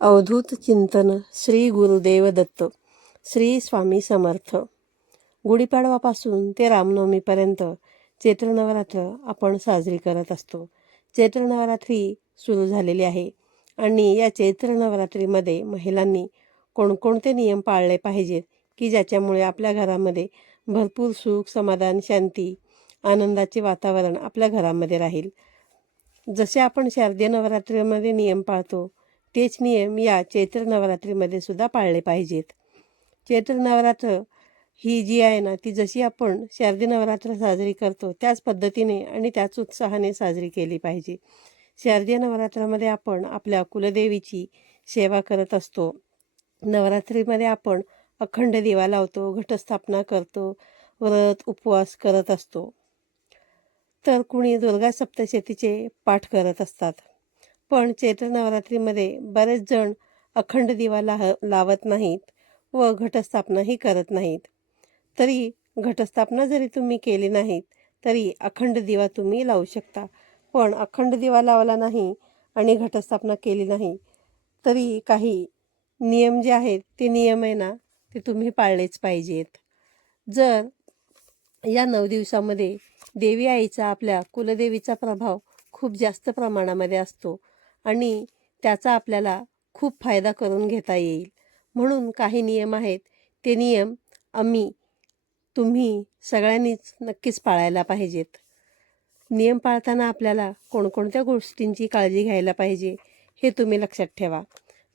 अवधूत चिंतन श्री गुरुदेव दत्त श्री स्वामी समर्थ. गुढीपाडवापासून ते रामनवमीपर्यंत चैत्र नवरात्र आपण साजरी करत असतो. चैत्र नवरात्री सुरू झालेली आहे आणि या चैत्र नवरात्रीमध्ये महिलांनी कोणकोणते नियम पाळले पाहिजेत की ज्याच्यामुळे आपल्या घरामध्ये भरपूर सुख समाधान शांती आनंदाचे वातावरण आपल्या घरामध्ये राहील? जसे आपण शारदीय नवरात्रीमध्ये नियम पाळतो तेच नियम या चैत्र नवरात्रीमध्ये सुद्धा पाळले पाहिजेत. चैत्र नवरात्र ही जी आहे ना ती जशी आपण शारदी नवरात्र साजरी करतो त्याच पद्धतीने आणि त्याच उत्साहाने साजरी केली पाहिजे. शारदीय नवरात्रामध्ये आपण आपल्या कुलदेवीची सेवा करत असतो. नवरात्रीमध्ये आपण अखंड दिवा लावतो घटस्थापना करतो व्रत उपवास करत असतो. तर कुणी दुर्गा सप्तशतीचे पाठ करत असतात. पण चैत्र नवरात्रीमध्ये बरेच जण अखंड दिवा लाह लावत नाहीत व घटस्थापनाही करत नाहीत. तरी घटस्थापना जरी तुम्ही केली नाहीत तरी अखंड दिवा तुम्ही लावू शकता. पण अखंड दिवा लावला नाही आणि घटस्थापना केली नाही तरी काही नियम जे आहेत ते नियम आहे ना ते तुम्ही पाळलेच पाहिजेत. जर या नऊ दिवसामध्ये देवी आईचा आपल्या कुलदेवीचा प्रभाव खूप जास्त प्रमाणामध्ये असतो आणि त्याचा आपल्याला खूप फायदा करून घेता येईल. म्हणून काही नियम आहेत. ते नियम आम्ही तुम्ही सगळ्यांनीच नक्कीच पाळायला पाहिजेत. नियम पाळताना आपल्याला कोणकोणत्या गोष्टींची काळजी घ्यायला पाहिजे हे तुम्ही लक्षात ठेवा.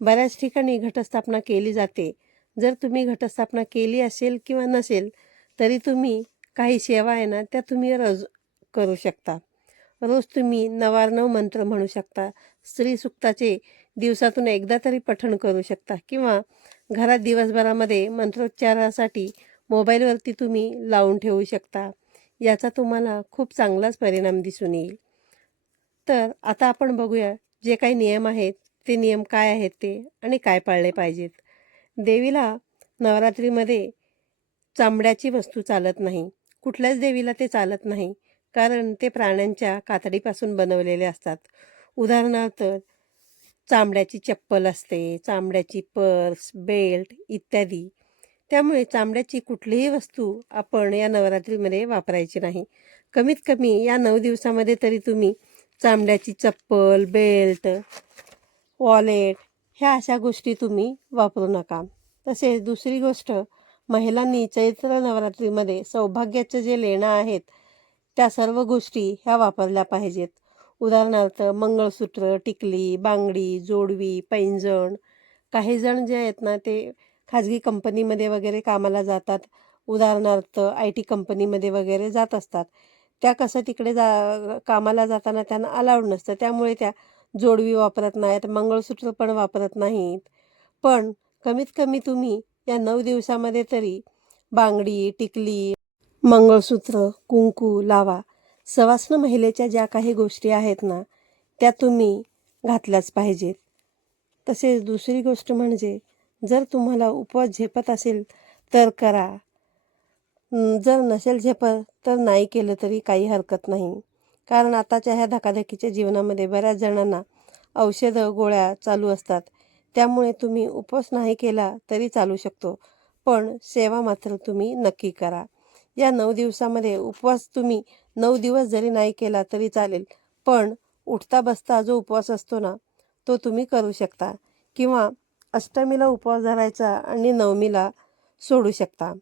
बऱ्याच ठिकाणी घटस्थापना केली जाते. जर तुम्ही घटस्थापना केली असेल किंवा नसेल तरी तुम्ही काही सेवा आहे ना त्या तुम्ही रोज करू शकता. रोज तुम्ही नवार्णव मंत्र म्हणू शकता. स्त्री सुक्ताचे दिवसातून एकदा तरी पठण करू शकता. किंवा घरात दिवसभरामध्ये मंत्रोच्चारासाठी मोबाईलवरती तुम्ही लावून ठेवू शकता. याचा तुम्हाला खूप चांगलाच परिणाम दिसून येईल. तर आता आपण बघूया जे काही नियम आहेत ते नियम काय आहेत ते आणि काय पाळले पाहिजेत. देवीला नवरात्रीमध्ये चामड्याची वस्तू चालत नाही. कुठल्याच देवीला ते चालत नाही. कारण ते प्राण्यांच्या कातडीपासून बनवलेले असतात. उदाहरणार्थ चामड्याची चप्पल असते चामड्याची पर्स बेल्ट इत्यादी. त्यामुळे चामड्याची कुठलीही वस्तू आपण या नवरात्रीमध्ये वापरायची नाही. कमीत कमी या नऊ दिवसामध्ये तरी तुम्ही चामड्याची चप्पल बेल्ट वॉलेट ह्या अशा गोष्टी तुम्ही वापरू नका. तसेच दुसरी गोष्ट महिलांनी चैत्र नवरात्रीमध्ये सौभाग्याचं जे लेणं आहेत त्या सर्व गोष्टी ह्या वापरल्या पाहिजेत. उदाहरणार्थ मंगळसूत्र टिकली बांगडी जोडवी पैंजण. काही जण जे आहेत ना ते खाजगी कंपनीमध्ये वगैरे कामाला जातात. उदाहरणार्थ आय टी कंपनीमध्ये वगैरे जात असतात. त्या कसं तिकडे जा कामाला जाताना त्यांना अलाउड नसतं. त्यामुळे त्या जोडवी वापरत नाहीत मंगळसूत्र पण वापरत नाहीत. पण कमीत कमी तुम्ही या नऊ दिवसामध्ये तरी बांगडी टिकली मंगळसूत्र कुंकू लावा. सवासण महिलेच्या ज्या काही गोष्टी आहेत ना त्या तुम्ही घातल्याच पाहिजेत. तसेच दुसरी गोष्ट म्हणजे जर तुम्हाला उपवास झेपत असेल तर करा. जर नसेल झेपत तर नाही केलं तरी काही हरकत नाही. कारण आताच्या ह्या धकाधकीच्या जीवनामध्ये बऱ्याच जणांना औषधं गोळ्या चालू असतात. त्यामुळे तुम्ही उपवास नाही केला तरी चालू शकतो. पण सेवा मात्र तुम्ही नक्की करा. या नऊ दिवसामध्ये उपवास तुम्ही नऊ दिवस जरी नाही केला तरी चालेल. पण उठता बसता जो उपवास असतो ना तो तुम्ही करू शकता. किंवा अष्टमीला उपवास धरायचा आणि नवमीला सोडू शकता.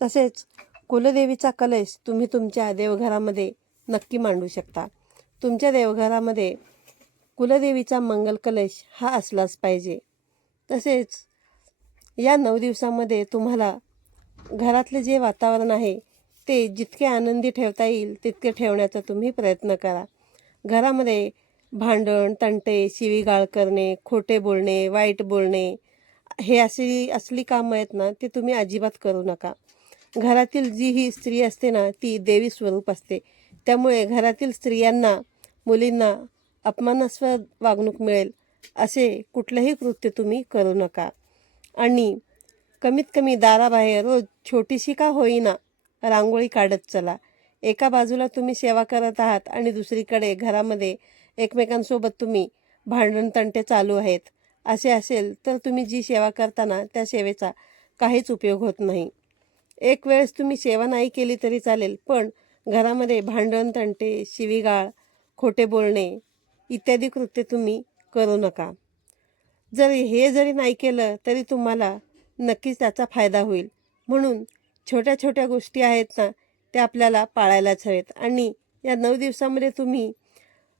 तसेच कुलदेवीचा कलश तुम्ही तुमच्या देवघरामध्ये नक्की मांडू शकता. तुमच्या देवघरामध्ये कुलदेवीचा मंगल कलश हा असलाच पाहिजे. तसेच या नऊ दिवसामध्ये तुम्हाला घरातले जे वातावरण आहे ते जितके आनंदी ठेवता येईल तितके ठेवण्याचा तुम्ही प्रयत्न करा. घरामध्ये भांडण तंटे शिवीगाळ करणे खोटे बोलणे वाईट बोलणे हे अशी असली कामं आहेत ना ते तुम्ही अजिबात करू नका. घरातील जी ही स्त्री असते ना ती देवी स्वरूप असते. त्यामुळे घरातील स्त्रियांना मुलींना अपमानास्पद वागणूक मिळेल असे कुठलंही कृत्य तुम्ही करू नका. आणि कमीत कमी दाराबाहेर रोज छोटीशी का होईना रांगोळी काढत चला. एका बाजूला तुम्ही सेवा करत आहात आणि दुसरीकडे घरामध्ये एकमेकांसोबत तुम्ही भांडण तंटे चालू आहेत. असे असेल तर तुम्ही जी सेवा करताना त्या सेवेचा काहीच उपयोग होत नाही. एक वेळेस तुम्ही सेवा नाही केली तरी चालेल पण घरामध्ये भांडण तंटे शिवीगाळ खोटे बोलणे इत्यादी कृत्य तुम्ही करू नका. जर हे जरी नाही केलं तरी तुम्हाला नक्कीच त्याचा फायदा होईल. म्हणून छोट्या छोट्या गोष्टी आहेत ना त्या आपल्याला पाळायलाच हवेत. आणि या नऊ दिवसामध्ये तुम्ही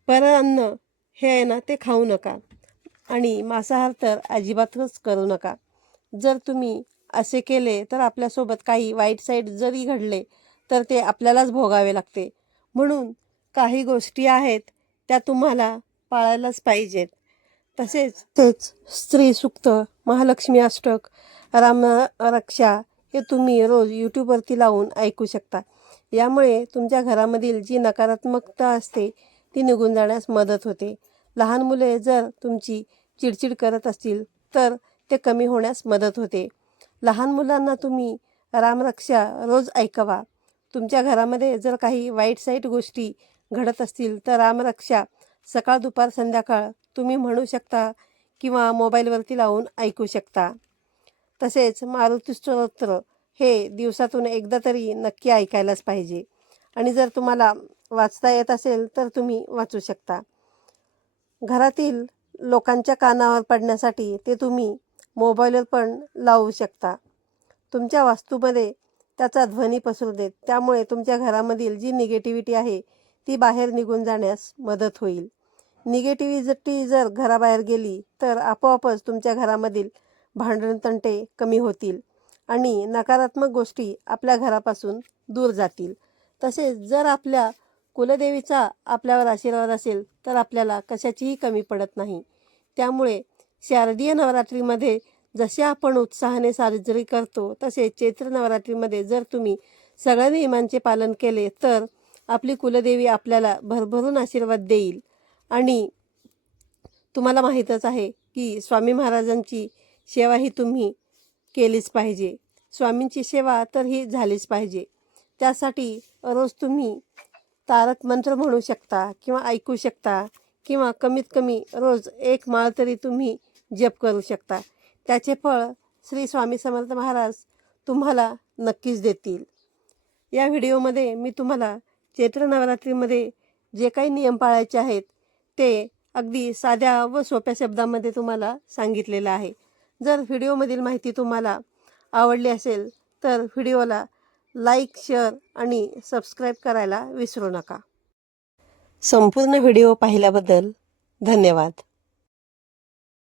परअन्न हे आहे ना ते खाऊ नका. आणि मांसाहार तर अजिबातच करू नका. जर तुम्ही असे केले तर आपल्यासोबत काही वाईट साईड जरी घडले तर ते आपल्यालाच भोगावे लागते. म्हणून काही गोष्टी आहेत त्या तुम्हाला पाळायलाच पाहिजेत. तसेच तेच. स्त्री सुक्त महालक्ष्मी अष्टक राम रक्षा हे तुम्ही रोज यूट्यूबवरती लावून ऐकू शकता. यामुळे तुमच्या घरामधील जी नकारात्मकता असते ती निघून जाण्यास मदत होते. लहान मुले जर तुमची चिडचिड करत असतील तर ते कमी होण्यास मदत होते. लहान मुलांना तुम्ही रामरक्षा रोज ऐकवा. तुमच्या घरामध्ये जर काही वाईट साईट गोष्टी घडत असतील तर रामरक्षा सकाळ दुपार संध्याकाळ तुम्ही म्हणू शकता किंवा मोबाईलवरती लावून ऐकू शकता. तसेच मारुती स्तोत्र हे दिवसातून एकदा तरी नक्की ऐकायलाच पाहिजे. आणि जर तुम्हाला वाचता येत असेल तर तुम्ही वाचू शकता. घरातील लोकांच्या कानावर पडण्यासाठी ते तुम्ही मोबाईलवर पण लावू शकता. तुमच्या वास्तूमध्ये त्याचा ध्वनी पसरू देत त्यामुळे तुमच्या घरामधील जी निगेटिव्हिटी आहे ती बाहेर निघून जाण्यास मदत होईल. निगेटिव्हिटी जर घराबाहेर गेली तर आपोआपच तुमच्या घरामधील भांडणतंटे कमी होतील आणि नकारात्मक गोष्टी आपल्या घरापासून दूर जातील. तसेच जर आपल्या कुलदेवीचा आपल्यावर आशीर्वाद असेल तर आपल्याला कशाचीही कमी पडत नाही. त्यामुळे शारदीय नवरात्रीमध्ये जसे आपण उत्साहाने साजरी करतो तसे चैत्र नवरात्रीमध्ये जर तुम्ही सगळ्या नियमांचे पालन केले तर आपली कुलदेवी आपल्याला भरभरून आशीर्वाद देईल. आणि तुम्हाला माहीतच आहे की स्वामी महाराजांची सेवा ही तुम्ही केलीच पाहिजे. स्वामींची सेवा तर ही झालीच पाहिजे. त्यासाठी रोज तुम्ही तारक मंत्र म्हणू शकता किंवा ऐकू शकता किंवा कमीत कमी रोज एक माळ तरी तुम्ही जप करू शकता. त्याचे फळ श्री स्वामी समर्थ महाराज तुम्हाला नक्कीच देतील. या व्हिडिओमध्ये मी तुम्हाला चैत्र नवरात्रीमध्ये जे काही नियम पाळायचे आहेत ते अगदी साध्या व सोप्या शब्दामध्ये तुम्हाला सांगितलेलं आहे. जर व्हिडिओमधील माहिती तुम्हाला आवडली असेल तर व्हिडिओला लाईक शेअर आणि सबस्क्राईब करायला विसरू नका. संपूर्ण व्हिडिओ पाहिल्याबद्दल धन्यवाद.